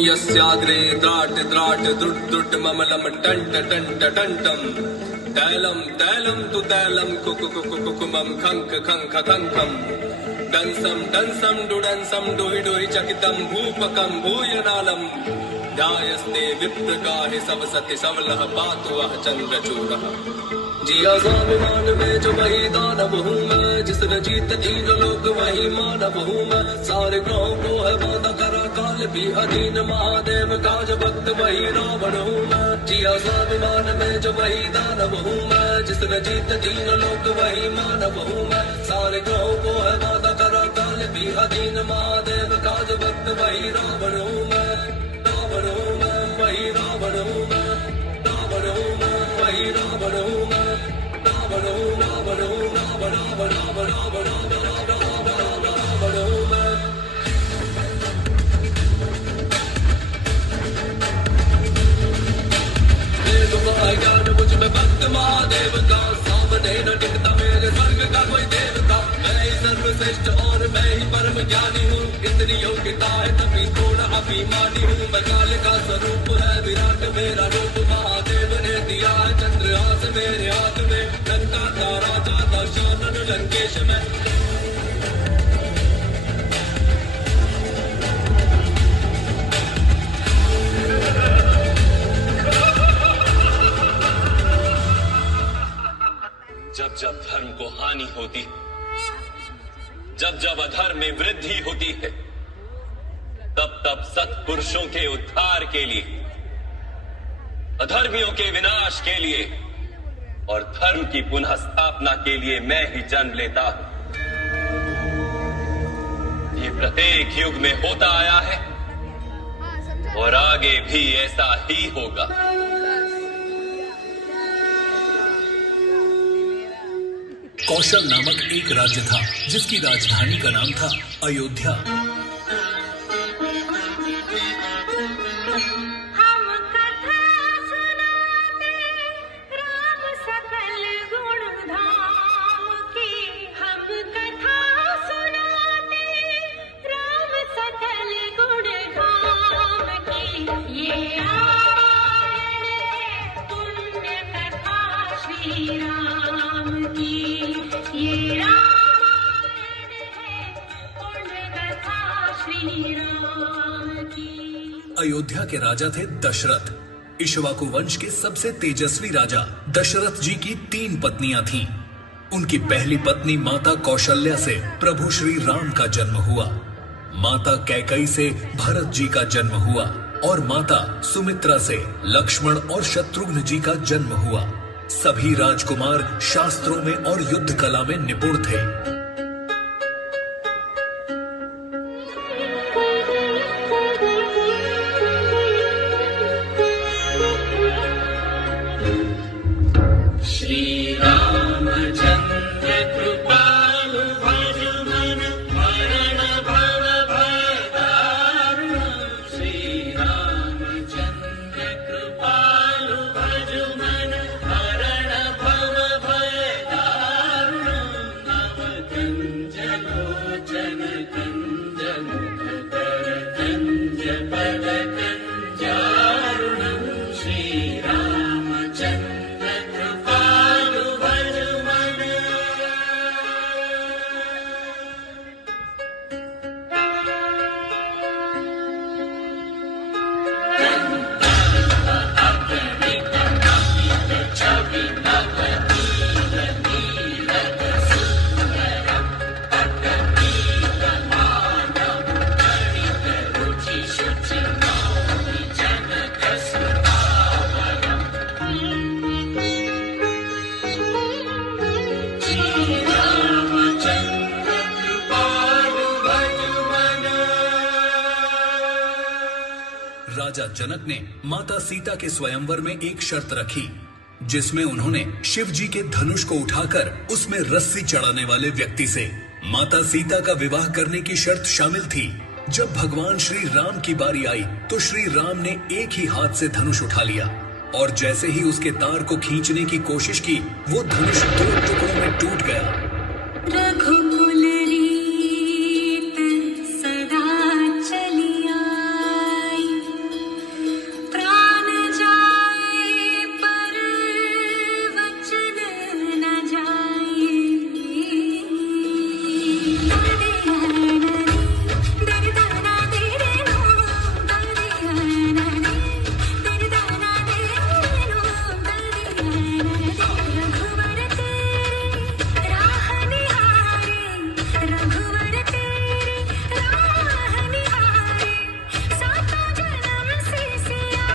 यस्याग्रे द्राट द्राट द्रुट द्रुट ममलम turned turned टंटम तैलम तैलम तु तैलम कुकुकुकुकुमम खंक खंक खंकम डंसम डंसम डुडंसम डोहि डोहि चकितम भूपकम भूयनालम ध्यायस्ते विप्रगाहि सब सति सबलः पातु वह चंद्रचूड़ः। जिया स्वाभिमान में जो वही दानव हूँ मैं, जिसने जीत तीन लोक वही मानव हूँ मैं। सारे ग्रहों को है बांधा करा काल भी अधीन, महादेव काज भक्त वही रावण हूँ मैं। जिया स्वाभिमान में जो वही दानव हूँ मैं, जिसने जीत तीन लोक वही मानव हूँ मैं। सारे ग्रहों को है बांधा करा काल भी अधीन, महादेव काज भक्त वही रावण हूँ मैं। रावण हूँ मैं, वही रावण हूँ मैं। रावण हूँ मैं, वही रावण हूँ मैं। रावण हूँ, रावण हूँ, रावण रावण रावण रावण रावण रावण हूँ मैं। देव का ज्ञान मुझ में भक्त महादेव का, सामने न टिकता मेरे स्वर्ग का कोई देवता। मैं ही सर्वश्रेष्ठ और मैं ही परम ज्ञानी हूँ, इतनी योग्यता है तभी थोड़ा अभिमानी हूँ। मैं काल का स्वरूप है विराट मेरा रूप, महादेव ने दिया है चंद्रहास मेरे हाथ में। लंका का राजा था शानन लंकेश में। जब जब धर्म को हानि होती, जब जब अधर्म में वृद्धि होती है, तब तब सत्पुरुषों के उद्धार के लिए, अधर्मियों के विनाश के लिए और धर्म की पुनः स्थापना के लिए मैं ही जन्म लेता हूं। ये प्रत्येक युग में होता आया है और आगे भी ऐसा ही होगा। कौशल नामक एक राज्य था जिसकी राजधानी का नाम था अयोध्या। अयोध्या के राजा थे दशरथ। इक्ष्वाकु वंश के सबसे तेजस्वी राजा दशरथ जी की 3 पत्नियां थीं। उनकी पहली पत्नी माता कौशल्या से प्रभु श्री राम का जन्म हुआ, माता कैकेयी से भरत जी का जन्म हुआ और माता सुमित्रा से लक्ष्मण और शत्रुघ्न जी का जन्म हुआ। सभी राजकुमार शास्त्रों में और युद्ध कला में निपुण थे। राजा जनक ने माता सीता के स्वयंवर में एक शर्त रखी, जिसमें उन्होंने शिव जी के धनुष को उठाकर उसमें रस्सी चढ़ाने वाले व्यक्ति से माता सीता का विवाह करने की शर्त शामिल थी। जब भगवान श्री राम की बारी आई तो श्री राम ने एक ही हाथ से धनुष उठा लिया और जैसे ही उसके तार को खींचने की कोशिश की, वो धनुष 2 टुकड़ों में टूट गया।